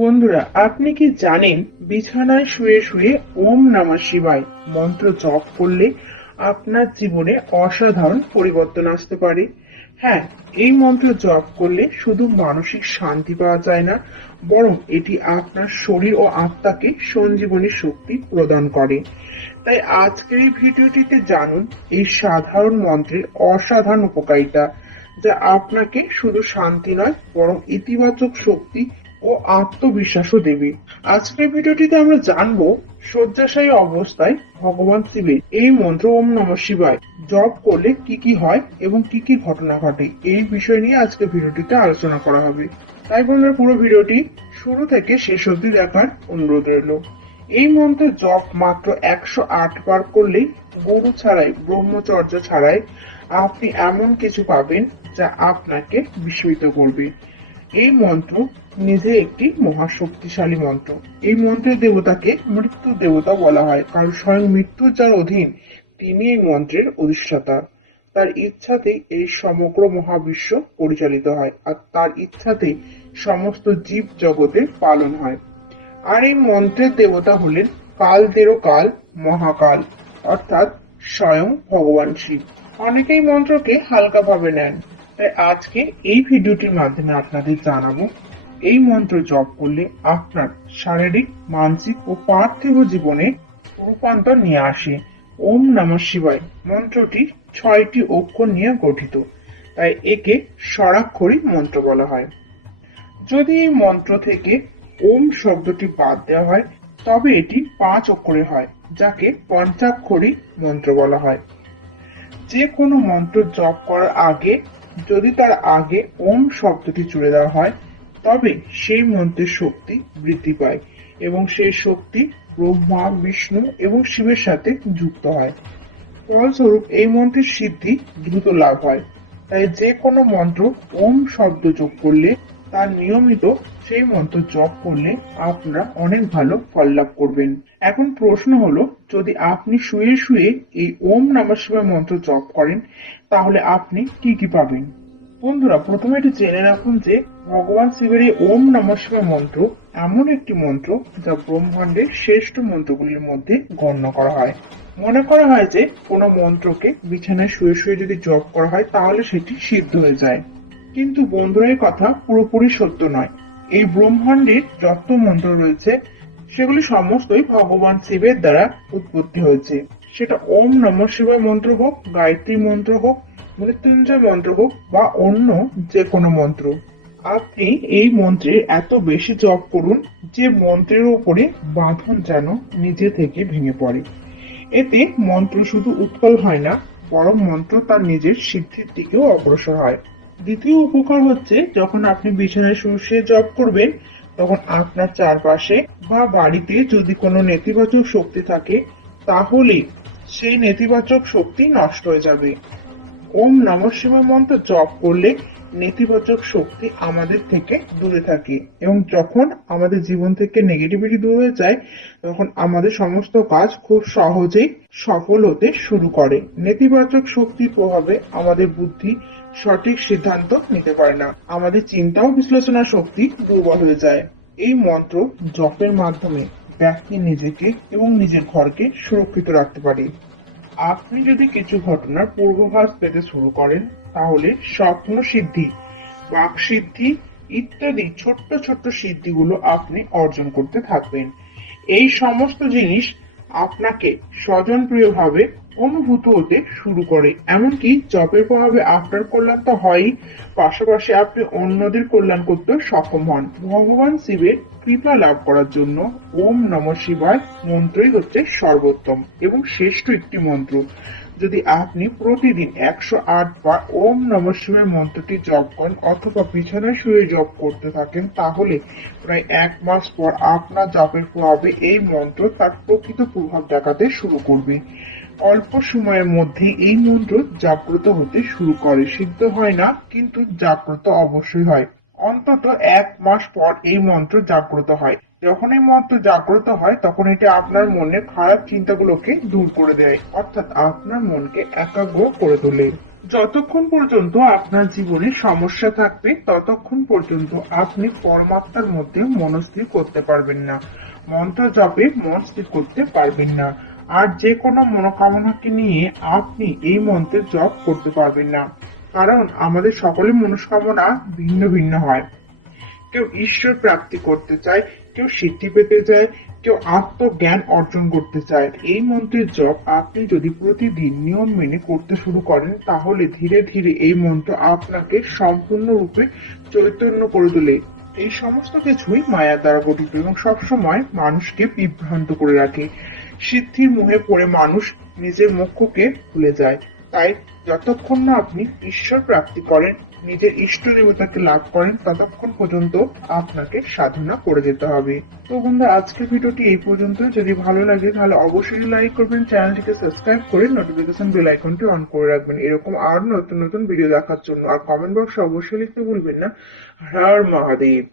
বন্ধুরা, আপনি কি জানেন বিছানায় শুয়ে শুয়ে ওম নমঃ শিবায় মন্ত্র জপ করলে আপনার জীবনে অসাধারণ পরিবর্তন আসতে পারে? হ্যাঁ, এই মন্ত্র জপ করলে শুধু মানসিক শান্তি পাওয়া যায় না, বরং এটি আপনার শরীর ও আত্মাকে সঞ্জীবনী শক্তি প্রদান করে। তাই আজকের এই ভিডিওটিতে জানুন এই সাধারণ মন্ত্রের অসাধারণ উপকারিতা, যা আপনাকে শুধু শান্তি নয় বরং ইতিবাচক শক্তি ও আত্মবিশ্বাসও দেবে। আজকের ভিডিওটিতে আমরা জানবো শয্যাশায়ী অবস্থায় ভগবান শিবের এই মন্ত্র ওম নমঃ শিবায় জপ করলে কি কি হয় এবং কি কি ঘটনা ঘটে, এই বিষয় নিয়ে আজকে ভিডিওটিতে আলোচনা করা হবে। তাই বন্ধুরা, পুরো ভিডিওটি শুরু থেকে শেষ অবধি দেখার অনুরোধ রইল। এই মন্ত্র জপ মাত্র 108 বার করলেই, গুরু ছাড়াই, ব্রহ্মচর্য ছাড়াই আপনি এমন কিছু পাবেন যা আপনাকে বিস্মিত করবে। এই মন্ত্র নিজে একটি মহাশক্তিশালী মন্ত্র। এই মন্ত্রের দেবতাকে মৃত্যু দেবতা বলা হয়, কারণ স্বয়ং মৃত্যু যার অধীন তিনি এই মন্ত্রের অধিষ্ঠাতা। তার ইচ্ছাতেই এই সমগ্র মহাবিশ্ব পরিচালিত হয়, আর তার ইচ্ছাতেই সমস্ত জীব জগতের পালন হয়। আর এই মন্ত্রের দেবতা হলেন কালদেরও কাল, মহাকাল, অর্থাৎ স্বয়ং ভগবান শিব। অনেকেই মন্ত্রকে হালকাভাবে নেন, তাই আজকে এই ভিডিওটির মাধ্যমে আপনাদের জানাবো এই মন্ত্র জপ করলে আপনার শারীরিক, মানসিক ও পার্থিব জীবনে রূপান্তর নিয়ে আসে। ওম নমঃ শিবায় মন্ত্রটি 6টি অক্ষর নিয়ে গঠিত, তাই একে স্বরাক্ষরী মন্ত্র বলা হয়। যদি এই মন্ত্র থেকে ওম শব্দটি বাদ দেওয়া হয়, তবে এটি 5 অক্ষরে হয়, যাকে পঞ্চাক্ষরী মন্ত্র বলা হয়। যে কোনো মন্ত্র জপ করার আগে যদি তার আগে ওম শব্দটি জুড়ে দেওয়া হয়, তবে সেই মন্ত্রের শক্তি বৃদ্ধি পায় এবং সেই শক্তি ব্রহ্মা, বিষ্ণু এবং শিবের সাথে যুক্ত হয়। ফলস্বরূপ এই মন্ত্রের সিদ্ধি দ্রুত লাভ হয়। তাই যে কোনো মন্ত্র ওম শব্দ যোগ করলে, তার নিয়মিত সেই মন্ত্র জপ করলে আপনারা অনেক ভালো ফল লাভ করবেন। এখন প্রশ্ন হলো, যদি আপনি শুয়ে শুয়ে এই ওম নমঃ শিবায় মন্ত্র জপ করেন, তাহলে আপনি কি কি পাবেন? বন্ধুরা, প্রথমে এটি জেনে রাখুন যে ভগবান শিবের এই ওম নমঃ শিবায় মন্ত্র এমন একটি মন্ত্র যা ব্রহ্মাণ্ডের শ্রেষ্ঠ মন্ত্রগুলির মধ্যে গণ্য করা হয়। মনে করা হয় যে কোনো মন্ত্রকে বিছানায় শুয়ে শুয়ে যদি জপ করা হয় তাহলে সেটি সিদ্ধ হয়ে যায়। কিন্তু বন্ধুরা, এই কথা পুরোপুরি সত্য নয়। এই ব্রহ্মাণ্ডের যত মন্ত্র রয়েছে সেগুলি সমস্তই ভগবান শিবের দ্বারা উৎপত্তি হয়েছে। সেটা ওম নমঃ শিবায় মন্ত্র হোক, গায়ত্রী মন্ত্র হোক, মৃত্যুঞ্জয় মন্ত্র হোক বা অন্য যে কোনো মন্ত্র। আপনি এই মন্ত্রের এত বেশি জপ করুন যে মন্ত্রের উপরে বাঁধন যেন নিজে থেকে ভেঙে পড়ে। এতে মন্ত্র শুধু উৎপল হয় না, বরং মন্ত্র তার নিজের সিদ্ধির দিকেও অগ্রসর হয়। দ্বিতীয় উপকার হচ্ছে, যখন আপনি বিছানায় শুয়ে জপ করবেন, তখন আপনার চারপাশে বা বাড়িতে যদি কোনো নেতিবাচক শক্তি থাকে, তাহলে সেই নেতিবাচক শক্তি নষ্ট হয়ে যাবে। ওম নমঃ শিবায় মন্ত্র জপ করলে নেতিবাচক শক্তি আমাদের থেকে দূরে থাকে, এবং যখন আমাদের জীবন থেকে নেগেটিভিটি দূর হয়ে যায়, তখন আমাদের সমস্ত কাজ খুব সহজেই সফল হতে শুরু করে। নেতিবাচক শক্তির প্রভাবে আমাদের বুদ্ধি সঠিক সিদ্ধান্ত নিতে পারে না, আমাদের চিন্তা ও বিশ্লেষণা শক্তি দুর্বল হয়ে যায়। এই মন্ত্র জপের মাধ্যমে ব্যক্তি নিজেকে এবং নিজের ঘরকে সুরক্ষিত রাখতে পারে। আপনি যদি কিছু ঘটনার পূর্বাভাস পেতে শুরু করেন, তাহলে স্বপ্ন সিদ্ধি, বাক সিদ্ধি ইত্যাদি ছোট্ট ছোট্ট সিদ্ধিগুলো আপনি অর্জন করতে থাকবেন। এই সমস্ত জিনিস আপনাকে স্বজনপ্রিয়ভাবে অনুভূত হতে শুরু করে। এমনকি জপের প্রভাবে আপনার কল্যাণ তো হয়ই, পাশাপাশি আপনি অন্যদের কল্যাণ করতে সক্ষম হন। ভগবান শিবের কৃপা লাভ করার জন্য ওম নমঃ শিবায় মন্ত্রই হচ্ছে সর্বোত্তম এবং শ্রেষ্ঠ একটি মন্ত্র। যদি আপনি প্রতিদিন 108 বার ওম নমঃ শিবায় মন্ত্রটি জপ করেন অথবা বিছানায় শুয়ে জপ করতে থাকেন, তাহলে প্রায় 1 মাস পর আপনার জপের প্রভাবে এই মন্ত্র তার প্রকৃত প্রভাব দেখাতে শুরু করবে। অল্প সময়ের মধ্যে এই মন্ত্র জাগ্রত হতে শুরু করে। সিদ্ধ হয় না, কিন্তু জাগ্রত অবশ্যই হয়। অন্তত 1 মাস পর এই মন্ত্র জাগ্রত হয়। যখন এই মন্ত্র জাগ্রত হয়, তখন এটি আপনার মনের খারাপ চিন্তাগুলোকে দূর করে দেয়, অর্থাৎ আপনার মনকে একাগ্র করে তোলে। যতক্ষণ পর্যন্ত আপনার জীবনে সমস্যা থাকবে ততক্ষণ পর্যন্ত আপনি পরমাত্মার মধ্যে মনস্থির করতে পারবেন না, মন্ত্র জপে মন স্থির করতে পারবেন না। আর যে কোনো মনোকামনাকে নিয়ে আপনি এই মন্ত্রের জপ করতে পারবেন না, কারণ আমাদের সকলের মনস্কামনা ভিন্ন ভিন্ন হয়। কেউ ঈশ্বর প্রাপ্তি করতে চায়, কেউ সিদ্ধি পেতে চায়, কেউ আত্মজ্ঞান অর্জন করতে চায়। এই মন্ত্রের জপ আপনি যদি প্রতিদিন নিয়ম মেনে করতে শুরু করেন, তাহলে ধীরে ধীরে এই মন্ত্র আপনাকে সম্পূর্ণরূপে চৈতন্য করে তোলে। এই সমস্ত কিছুই মায়ার দ্বারা গঠিত এবং সবসময় মানুষকে বিভ্রান্ত করে রাখে। সিদ্ধির মোহে পড়ে মানুষ নিজের মোক্ষকে ভুলে যায়। তাই যতক্ষণ না আপনি ঈশ্বর প্রাপ্তি করেন, নিজের ইষ্ট দেবতাকে লাভ করেন, ততক্ষণ পর্যন্ত আপনাকে সাধনা করে যেতে হবে। তো বন্ধুরা, আজকের ভিডিওটি এই পর্যন্ত। যদি ভালো লাগে তাহলে অবশ্যই লাইক করবেন, চ্যানেলটিকে সাবস্ক্রাইব করে নোটিফিকেশন বেল আইকনটি অন করে রাখবেন এরকম আর নতুন নতুন ভিডিও দেখার জন্য। আর কমেন্ট বক্সে অবশ্যই লিখতে ভুলবেন না হর মহাদেব।